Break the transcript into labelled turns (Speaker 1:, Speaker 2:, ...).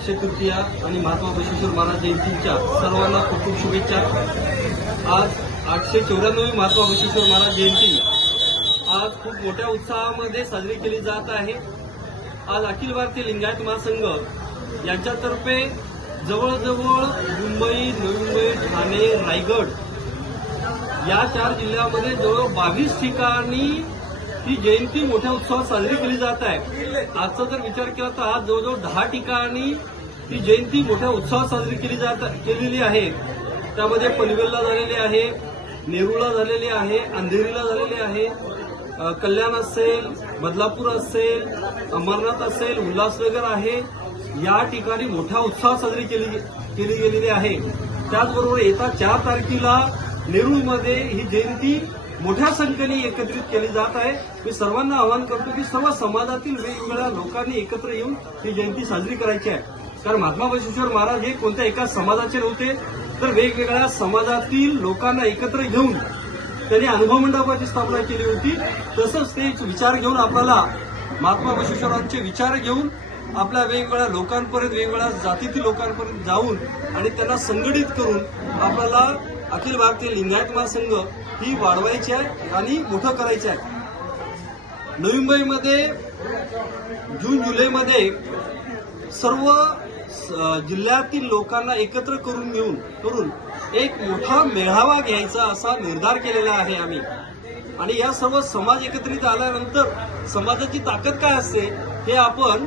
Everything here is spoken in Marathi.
Speaker 1: अक्षय तृतीया आणि महात्मा बसवेश्वर महाराज जयंतीच्या सर्वांना खूप खूप शुभेच्छा. आज आठशे चौऱ्याण्णवी महात्मा बसवेश्वर महाराज जयंती आज खूप मोठ्या उत्साहामध्ये साजरी केली जात आहे. आज अखिल भारतीय लिंगायत महासंघ यांच्यातर्फे जवळजवळ मुंबई नवी मुंबई ठाणे रायगड या चार जिल्ह्यामध्ये जवळ बावीस ठिकाणी ही जयंती मोठ्या उत्सवात साजरी केली जात आहे. आजचा जर विचार केला तर आज जवळजवळ दहा ठिकाणी ही जयंती मोठ्या उत्सवात साजरी केली जात केलेली आहे. त्यामध्ये पनवेलला झालेली आहे नेरूळला झालेली आहे अंधेरीला झालेली आहे कल्याण असेल बदलापूर असेल अमरनाथ असेल उल्हासनगर आहे. या ठिकाणी मोठ्या उत्साहात साजरी केली केली गेलेली आहे. त्याचबरोबर येत्या चार तारखेला नेरूळमध्ये ही जयंती मोठ्या संख्येने एकत्रित केली जात आहे. मी सर्वांना आवाहन करतो की सर्व समाजातील वेगवेगळ्या लोकांनी एकत्र येऊन ही जयंती साजरी करायची आहे. कारण महात्मा बसवेश्वर महाराज हे कोणत्या एका समाजाचे नव्हते तर वेगवेगळ्या समाजातील लोकांना एकत्र घेऊन त्यांनी अनुभव मंडपाची स्थापना केली होती. तसंच ते विचार घेऊन आपल्याला महात्मा बसवेश्वरांचे विचार घेऊन आपल्या वेगवेगळ्या लोकांपर्यंत वेगवेगळ्या जातीतील लोकांपर्यंत जाऊन आणि त्यांना संघटित करून आपल्याला अखिल भारतीय लिंगायत महासंघ ही वाढवायची आहे आणि मोठं करायचं आहे. नवी मुंबईमध्ये जून जुलैमध्ये सर्व स- जिल्ह्यातील लोकांना एकत्र करून घेऊन करून एक मोठा मेळावा घ्यायचा असा निर्धार केलेला आहे आम्ही. आणि या सर्व समाज एकत्रित आल्यानंतर समाजाची ताकद काय असते हे आपण